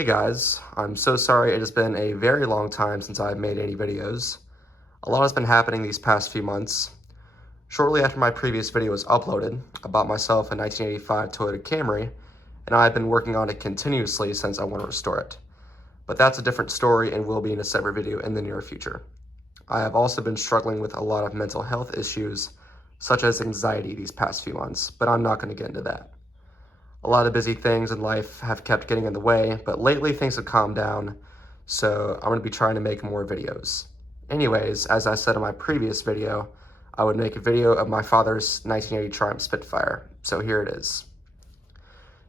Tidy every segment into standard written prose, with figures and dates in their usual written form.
Hey guys, I'm so sorry it has been a very long time since I've made any videos. A lot has been happening these past few months. Shortly after my previous video was uploaded, I bought myself a 1985 Toyota Camry, and I've been working on it continuously since I want to restore it. But that's a different story and will be in a separate video in the near future. I have also been struggling with a lot of mental health issues, such as anxiety these past few months, but I'm not going to get into that. A lot of busy things in life have kept getting in the way, but lately things have calmed down, so I'm going to be trying to make more videos. Anyways, as I said in my previous video, I would make a video of my father's 1980 Triumph Spitfire, so here it is.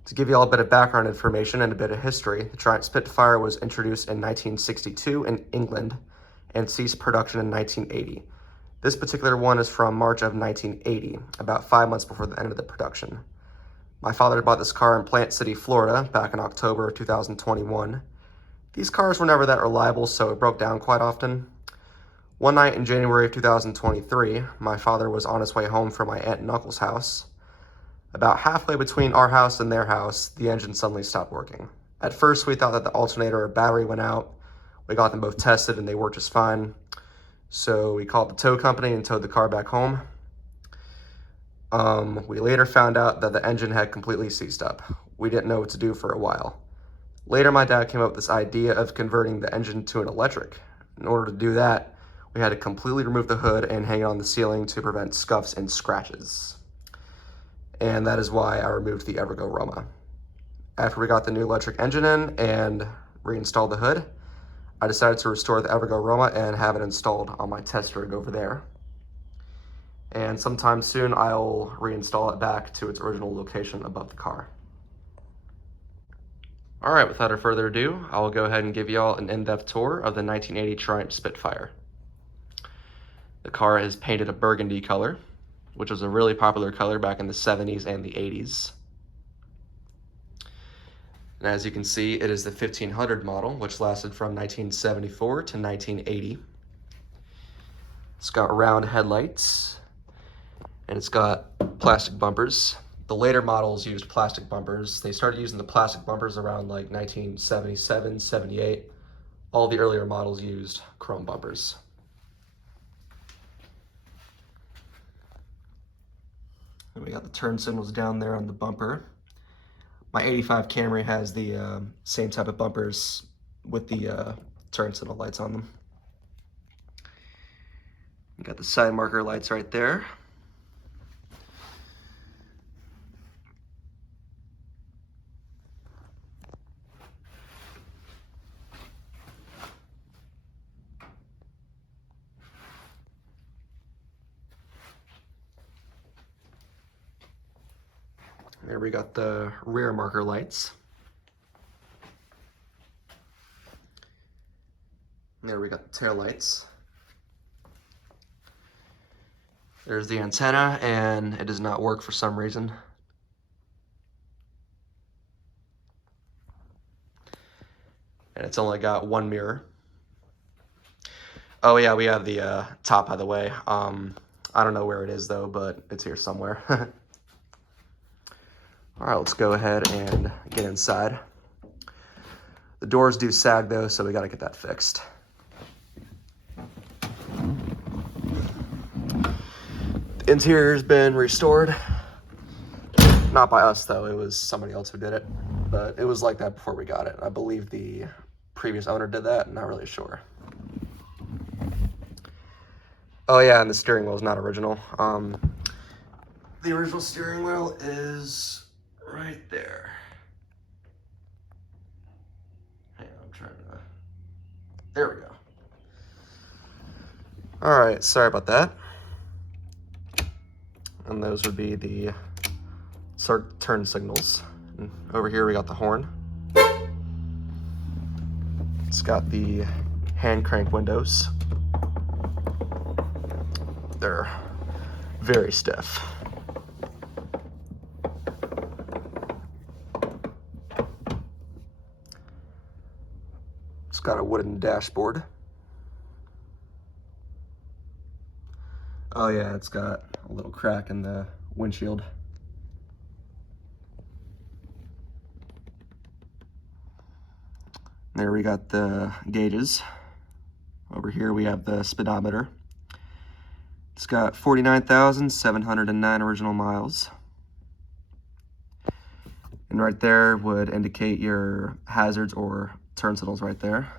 To give you all a bit of background information and a bit of history, the Triumph Spitfire was introduced in 1962 in England and ceased production in 1980. This particular one is from March of 1980, about 5 months before the end of the production. My father bought this car in Plant City, Florida, back in October of 2021. These cars were never that reliable, so it broke down quite often. One night in January of 2023, my father was on his way home from my aunt and uncle's house. About halfway between our house and their house, the engine suddenly stopped working. At first, we thought that the alternator or battery went out. We got them both tested and they worked just fine. So we called the tow company and towed the car back home. We later found out that the engine had completely seized up. We didn't know what to do for a while. Later, my dad came up with this idea of converting the engine to an electric. In order to do that, we had to completely remove the hood and hang it on the ceiling to prevent scuffs and scratches. And that is why I removed the Evergo Roma. After we got the new electric engine in and reinstalled the hood, I decided to restore the Evergo Roma and have it installed on my test rig over there. And sometime soon I'll reinstall it back to its original location above the car. All right, without further ado, I'll go ahead and give y'all an in-depth tour of the 1980 Triumph Spitfire. The car is painted a burgundy color, which was a really popular color back in the 70s and the 80s. And as you can see, it is the 1500 model, which lasted from 1974 to 1980. It's got round headlights, and it's got plastic bumpers. The later models used plastic bumpers. They started using the plastic bumpers around like 1977, 78. All the earlier models used chrome bumpers. And we got the turn signals down there on the bumper. My 85 Camry has the same type of bumpers with the turn signal lights on them. We got the side marker lights right there. There we got the rear marker lights. There we got the tail lights. There's the antenna, and it does not work for some reason. And it's only got one mirror. Oh yeah, we have the top, by the way. I don't know where it is though, but it's here somewhere. All right, let's go ahead and get inside. The doors do sag though, so we gotta get that fixed. The interior's been restored. Not by us though, it was somebody else who did it. But it was like that before we got it. I believe the previous owner did that, I'm not really sure. Oh yeah, and the steering wheel is not original. The original steering wheel is right there. Hang on, I'm trying to... There we go. All right, sorry about that. And those would be the turn signals. And over here we got the horn. It's got the hand crank windows. They're very stiff. It's got a wooden dashboard. Oh yeah, it's got a little crack in the windshield. There we got the gauges. Over here we have the speedometer. It's got 49,709 original miles. And right there would indicate your hazards or turn signals right there.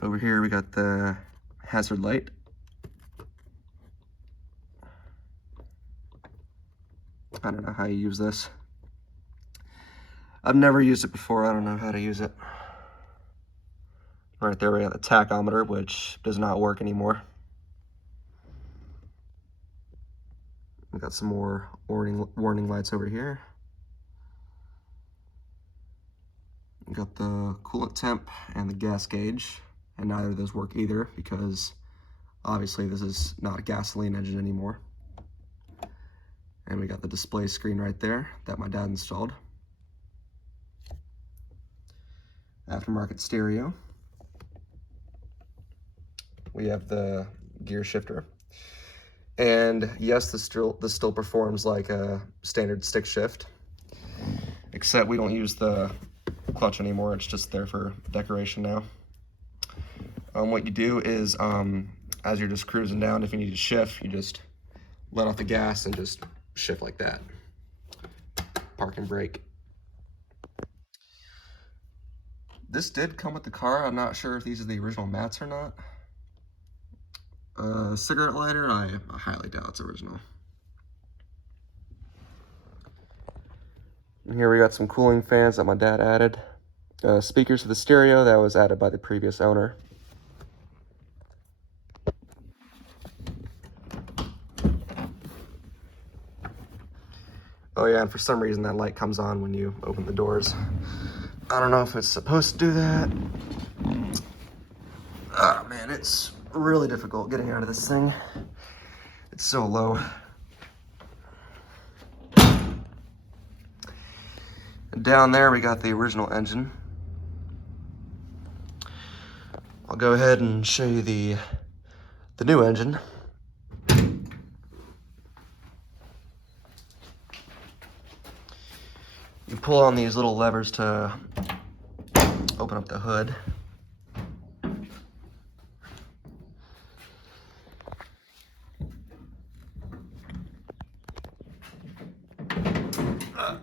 Over here we got the hazard light. I don't know how you use this. I've never used it before, I don't know how to use it. Right there we got the tachometer, which does not work anymore. We got some more warning lights over here. We got the coolant temp and the gas gauge, and neither of those work either because obviously this is not a gasoline engine anymore. And we got the display screen right there that my dad installed. Aftermarket stereo. We have the gear shifter. And yes, this still performs like a standard stick shift, except we don't use the clutch anymore. It's just there for decoration now. What you do is, as you're just cruising down, if you need to shift, you just let off the gas and just shift like that. Park and brake. This did come with the car. I'm not sure if these are the original mats or not. Cigarette lighter, I highly doubt it's original. And here we got some cooling fans that my dad added. Speakers for the stereo, that was added by the previous owner. Oh yeah, and for some reason that light comes on when you open the doors. I don't know if it's supposed to do that. Oh man, it's really difficult getting out of this thing. It's so low. And down there we got the original engine. I'll go ahead and show you the new engine. You pull on these little levers to open up the hood.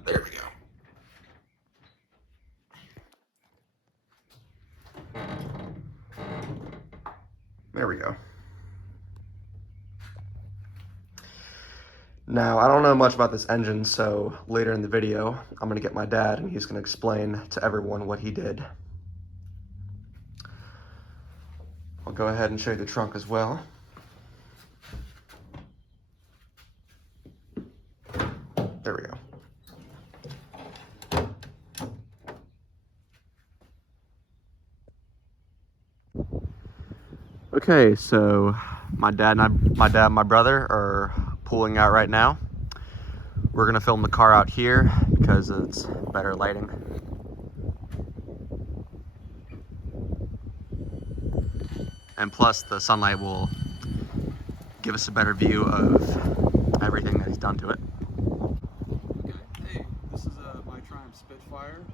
There we go. There we go. Now, I don't know much about this engine, so later in the video, I'm going to get my dad and he's going to explain to everyone what he did. I'll go ahead and show you the trunk as well. There we go. Okay, so my dad and my brother are pulling out right now. We're gonna film the car out here because it's better lighting. And plus the sunlight will give us a better view of everything that he's done to it. Okay, hey, this is my Triumph Spitfire.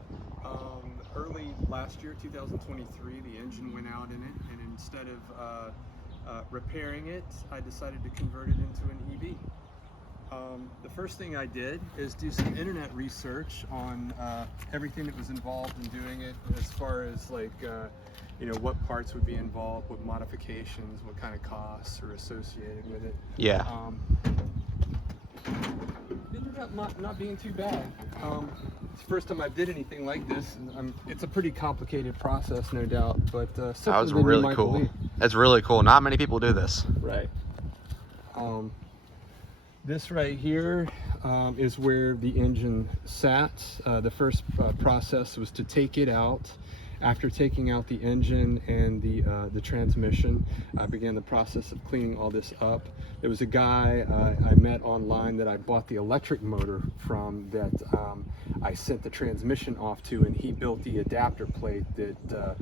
Early last year, 2023, the engine went out in it, and instead of repairing it, I decided to convert it into an EV. The first thing I did is do some internet research on everything that was involved in doing it, as far as like, you know, what parts would be involved, what modifications, what kind of costs are associated with it. Yeah. It ended up not being too bad. It's the first time I did anything like this. And it's a pretty complicated process, no doubt, but that was really cool. It's really cool. Not many people do this. Right. This right here is where the engine sat. The first process was to take it out. After taking out the engine and the transmission, I began the process of cleaning all this up. There was a guy I met online that I bought the electric motor from that I sent the transmission off to, and he built the adapter plate that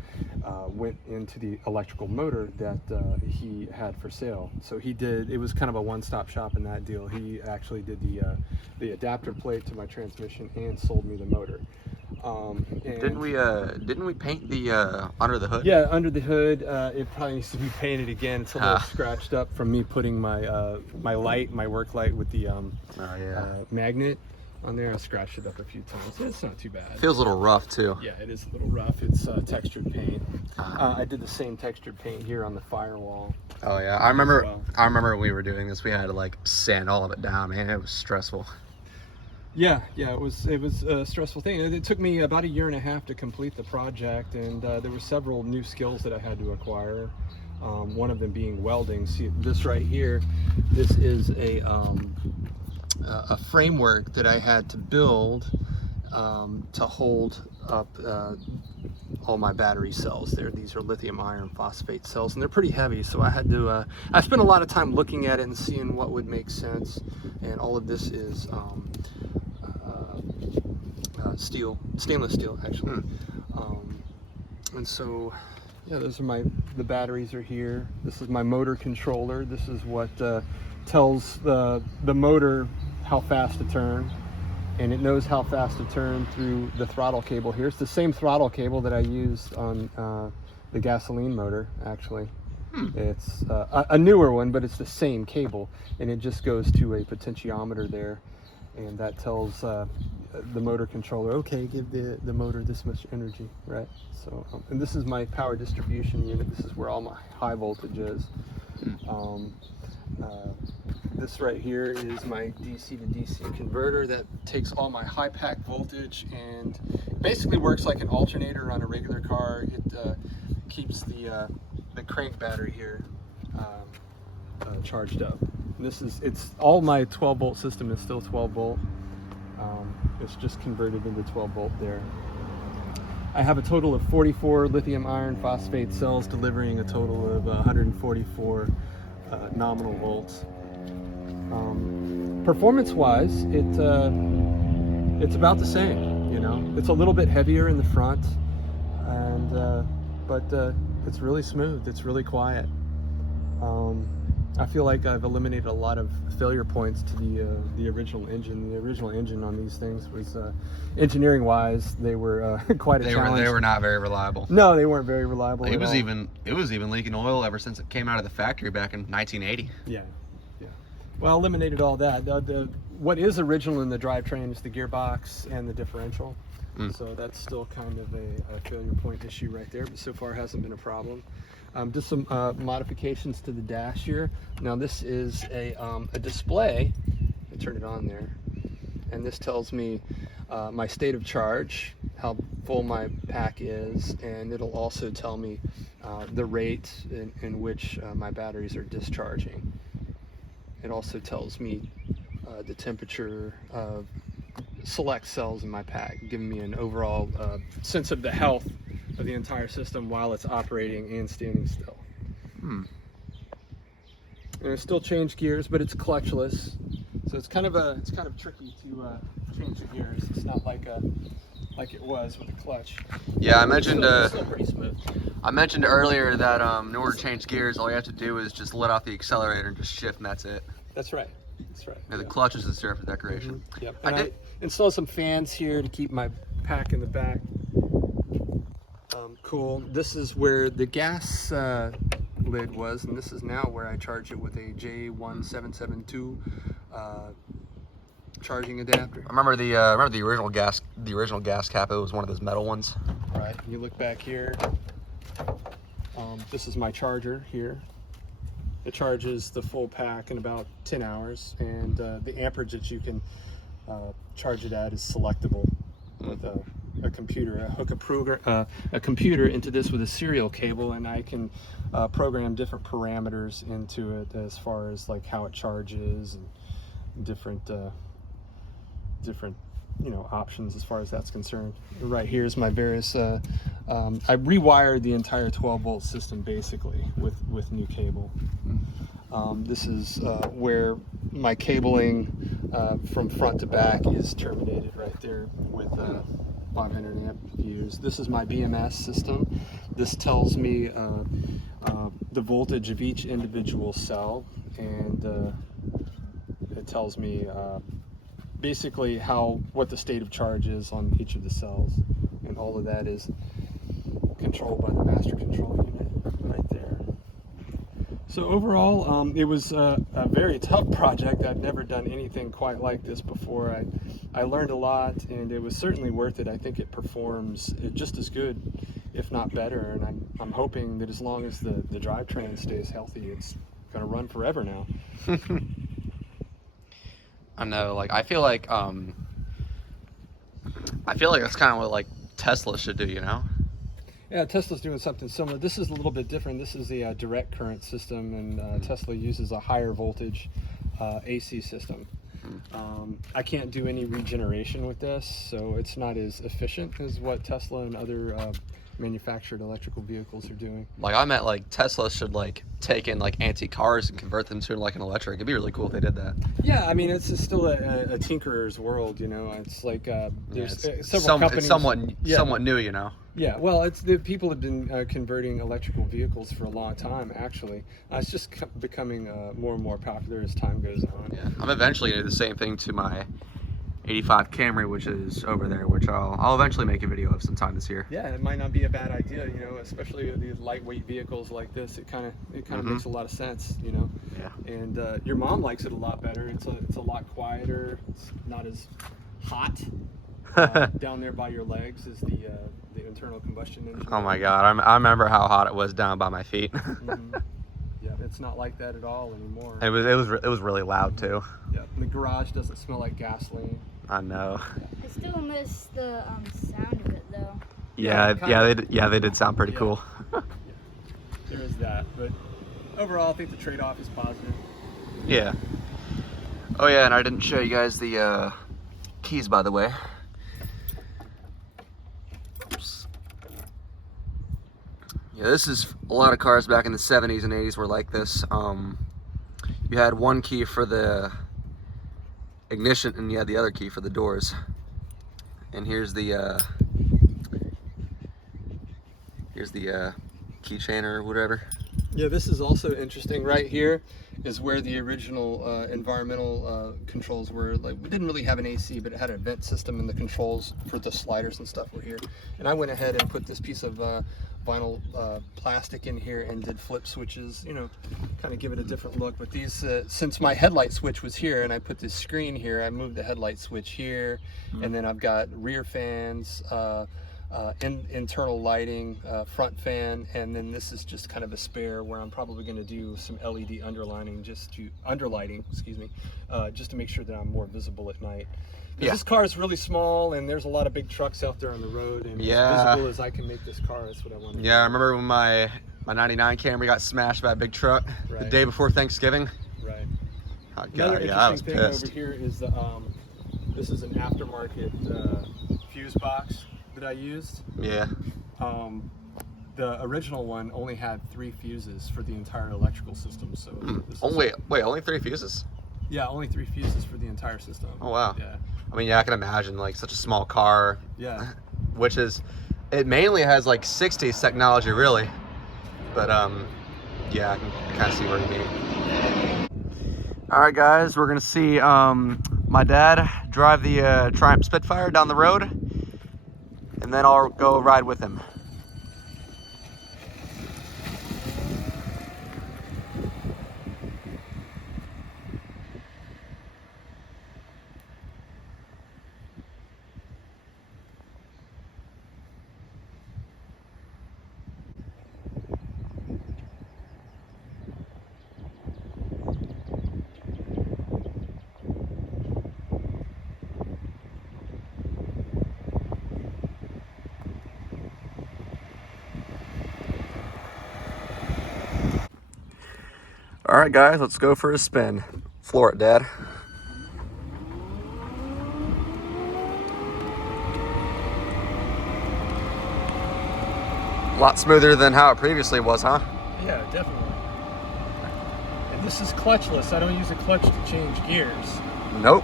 went into the electrical motor that he had for sale. So he did, it was kind of a one-stop shop in that deal. He actually did the adapter plate to my transmission and sold me the motor. And Didn't we paint the under the hood? yeah, under the hood, it probably needs to be painted again. It's a little scratched up from me putting my my work light with the magnet on there. I scratched it up a few times. It's not too bad. Feels a little rough too. Yeah, it is a little rough. It's textured paint. I did the same textured paint here on the firewall. Oh yeah, I remember. I remember when we were doing this, we had to like sand all of it down. Man, it was stressful. Yeah, it was a stressful thing. It took me about 1.5 years to complete the project, and there were several new skills that I had to acquire. One of them being welding. See this right here. This is a framework that I had to build to hold up all my battery cells there. These are lithium iron phosphate cells, and they're pretty heavy, so I had to I spent a lot of time looking at it and seeing what would make sense. And all of this is stainless steel actually. And so yeah, those are the batteries are here. This is my motor controller. This is what tells the motor how fast to turn, and it knows how fast to turn through the throttle cable here. It's the same throttle cable that I used on the gasoline motor actually. It's a newer one, but it's the same cable, and it just goes to a potentiometer there, and that tells the motor controller, okay, give the motor this much energy, right? So and this is my power distribution unit. This is where all my high voltage is. This right here is my DC to DC converter that takes all my high pack voltage and basically works like an alternator on a regular car. It keeps the crank battery here charged up. And it's all my 12 volt system is still 12 volt. It's just converted into 12 volt there. I have a total of 44 lithium iron phosphate cells delivering a total of 144 nominal volts. Performance-wise, it's about the same. You know, it's a little bit heavier in the front, and but it's really smooth. It's really quiet. I feel like I've eliminated a lot of failure points to the original engine. The original engine on these things was engineering-wise, they were quite a challenge. They were not very reliable. No, they weren't very reliable. It was even leaking oil ever since it came out of the factory back in 1980. Yeah. Well, eliminated all that. What is original in the drivetrain is the gearbox and the differential. So that's still kind of a failure point issue right there, but so far hasn't been a problem. Just some modifications to the dash here. Now this is a display. I turn it on there, and this tells me my state of charge, how full my pack is, and it'll also tell me the rate in which my batteries are discharging. It also tells me the temperature of select cells in my pack, giving me an overall sense of the health of the entire system while it's operating and standing still. And it still change gears, but it's clutchless, so it's kind of tricky to change the gears. It's not like it was with the clutch. Yeah, I mentioned still pretty smooth. I mentioned earlier that in order to change gears, all you have to do is just let off the accelerator and just shift, and that's it. That's right. That's right. Yeah, the clutch is just there for decoration. Yep. And I installed some fans here to keep my pack in the back cool. This is where the gas lid was, and this is now where I charge it with a J1772 charging adapter. I remember the original gas cap. It was one of those metal ones. Right. You look back here. This is my charger here. It charges the full pack in about 10 hours, and the amperage that you can charge it at is selectable with a computer. I hook a computer into this with a serial cable, and I can program different parameters into it as far as like how it charges and different options as far as that's concerned. Right here is my various I rewired the entire 12 volt system basically with new cable. This is where my cabling from front to back is terminated right there with 500 amp views. This is my BMS system. This tells me the voltage of each individual cell, and it tells me basically what the state of charge is on each of the cells, and all of that is controlled by the master control unit right there. So overall, it was a very tough project. I've never done anything quite like this before. I learned a lot, and it was certainly worth it. I think it performs just as good, if not better, and I'm hoping that as long as the drivetrain stays healthy, it's going to run forever now. I know, like I feel like that's kind of what like Tesla should do, you know? Yeah, Tesla's doing something similar. This is a little bit different. This is a direct current system, and Tesla uses a higher voltage AC system. I can't do any regeneration with this, so it's not as efficient as what Tesla and other manufactured electrical vehicles are doing. Like I meant like Tesla should like take in like antique cars and convert them to like an electric. It'd be really cool if they did that. Yeah, I mean it's still a tinkerer's world, you know. It's like there's several companies. It's somewhat new, you know. Yeah, well, it's the people have been converting electrical vehicles for a long time. Actually, it's just becoming more and more popular as time goes on. Yeah, I'm eventually gonna do the same thing to my '85 Camry, which is over there, which I'll eventually make a video of sometime this year. Yeah, it might not be a bad idea, you know, especially these lightweight vehicles like this. It kind of makes a lot of sense, you know. Yeah. And your mom likes it a lot better. It's a lot quieter. It's not as hot down there by your legs as the internal combustion engine. Oh my God, I remember how hot it was down by my feet. Yeah, it's not like that at all anymore. It was really loud too. Yeah, and the garage doesn't smell like gasoline. I know. I still miss the sound of it though. They did sound pretty cool. Yeah, there is that, but overall I think the trade-off is positive. Yeah. Oh yeah, and I didn't show you guys the keys, by the way. Oops. Yeah, this is a lot of cars back in the 70s and 80s were like this. You had one key for the ignition and you had the other key for the doors. And here's the keychain or whatever. Yeah, this is also interesting. Right here is where the original environmental controls were. Like, we didn't really have an AC, but it had a vent system, and the controls for the sliders and stuff were here. And I went ahead and put this piece of vinyl plastic in here and did flip switches, you know, kind of give it a different look. But these, since my headlight switch was here and I put this screen here, I moved the headlight switch here, and then I've got rear fans, internal lighting, front fan, and then this is just kind of a spare where I'm probably going to do some LED underlighting, just to make sure that I'm more visible at night. Yeah. This car is really small, and there's a lot of big trucks out there on the road, and as visible as I can make this car, that's what I want to do. Yeah, I remember when my 99 Camry got smashed by a big truck the day before Thanksgiving. Right. Oh, God, Another yeah, I was interesting thing pissed. over here is this is an aftermarket fuse box that I used. Yeah. The original one only had 3 fuses for the entire electrical system. So only 3 fuses? Yeah, only 3 fuses for the entire system. Oh wow. Yeah. I mean, yeah, I can imagine like such a small car. Yeah. Which is, it mainly has like 60s technology really, but yeah, I can kind of see what you mean. All right, guys, we're gonna see my dad drive the Triumph Spitfire down the road, and then I'll go ride with him. All right, guys, let's go for a spin. Floor it, Dad. A lot smoother than how it previously was, huh? Yeah, definitely. And this is clutchless. I don't use a clutch to change gears. Nope.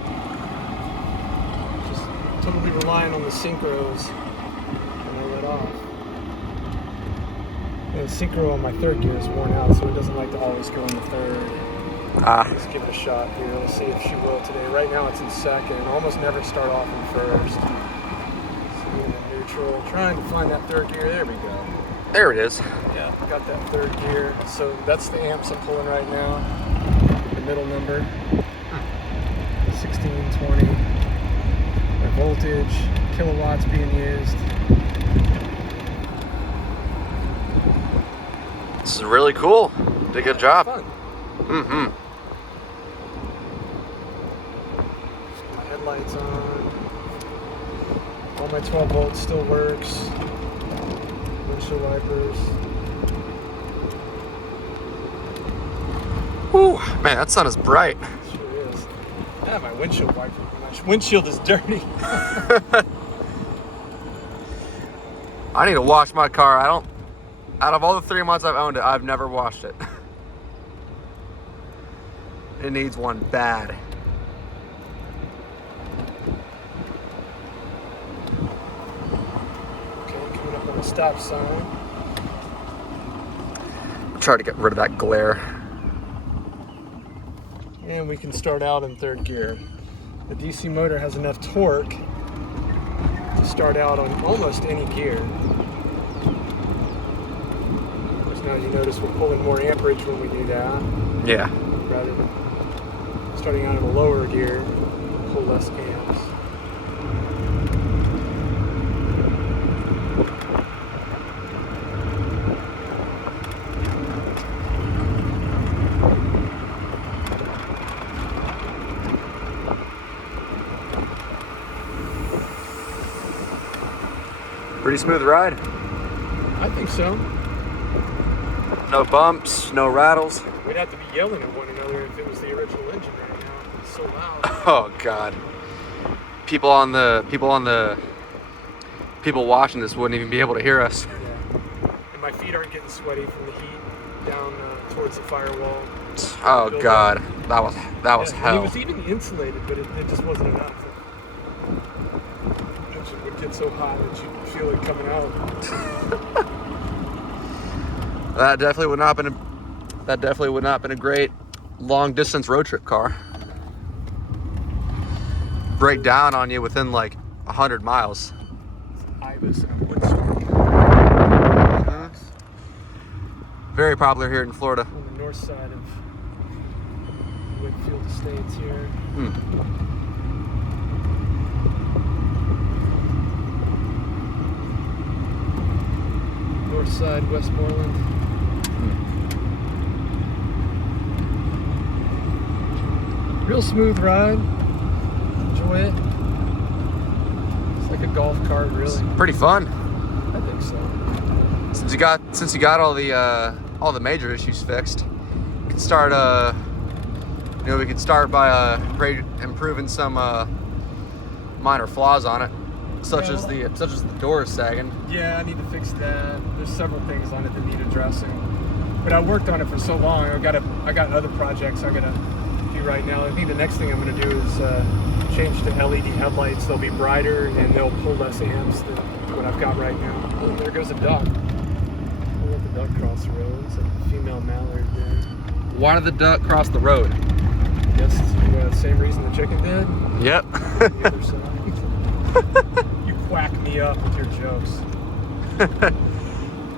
Just totally relying on the synchros when I let off. And the synchro on my third gear is worn out, so it doesn't like to always go in the third. Let's give it a shot here. Let's see if she will today. Right now it's in second. Almost never start off in first. So in neutral. Trying to find that third gear. There we go. There it is. Yeah, got that third gear. So that's the amps I'm pulling right now. The middle number. 1620. My voltage, kilowatts being used. This is really cool. Did a good job. Fun. Mm-hmm. My headlights on. All my 12 volts still works. Windshield wipers. Woo, man, that sun is bright. It sure is. Yeah, my windshield wiper. My windshield is dirty. I need to wash my car. Out of all the 3 months I've owned it, I've never washed it. It needs one bad. Okay, coming up on the stop sign. Try to get rid of that glare. And we can start out in third gear. The DC motor has enough torque to start out on almost any gear. Of course, now you notice we're pulling more amperage when we do that, Yeah. rather than starting out in a lower gear, pull less amps. Pretty smooth ride. I think so. No bumps, no rattles. We'd have to be yelling at one another if it was the original engine right now. It's so loud. Oh God. People watching this wouldn't even be able to hear us. Yeah. And my feet aren't getting sweaty from the heat down towards the firewall. Oh God. That was Yeah, and hell. it was even insulated, but it just wasn't enough. The engine would get so hot that you could feel it coming out. That definitely would not have been a great long distance road trip car. Break down on you within like 100 miles. Ibis and a Woodstorm. Very popular here in Florida. On the north side of Whitfield Estates here. North side, Westmoreland. Real smooth ride. Enjoy it. It's like a golf cart, really. Pretty fun. I think so. Since you got all the major issues fixed, you can start we could start by improving some minor flaws on it, such as the doors sagging. Yeah, I need to fix that. There's several things on it that need addressing. But I worked on it for so long. I got other projects I gotta do right now. I think the next thing I'm gonna do is change to LED headlights. They'll be brighter and they'll pull less amps than what I've got right now. Oh, there goes a duck. I'll let the duck cross the road. It's a female mallard there. Why did the duck cross the road? Yes, the same reason the chicken did. Yep. The other side. You quack me up with your jokes.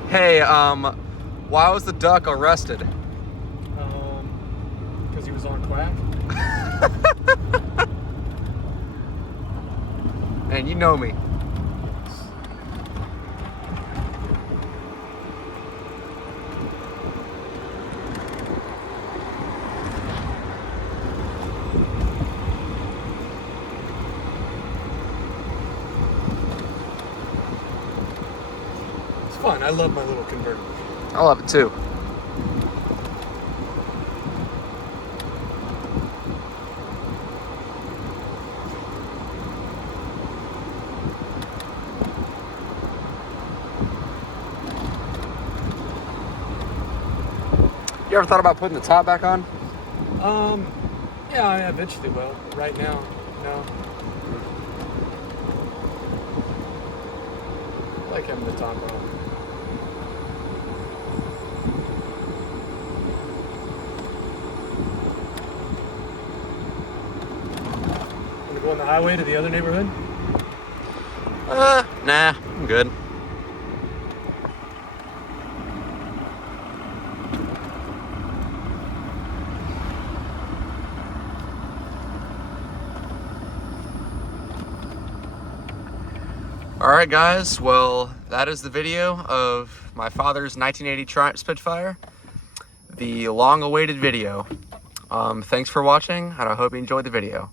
Hey, why was the duck arrested? Because he was on quack. And you know me. It's fun. I love my little convertible. I love it too. You ever thought about putting the top back on? Yeah, I eventually will. Right now, no. I like having the top on. highway to the other neighborhood? Nah, I'm good. Alright guys, well that is the video of my father's 1980 Triumph Spitfire. The long-awaited video. Thanks for watching, and I hope you enjoyed the video.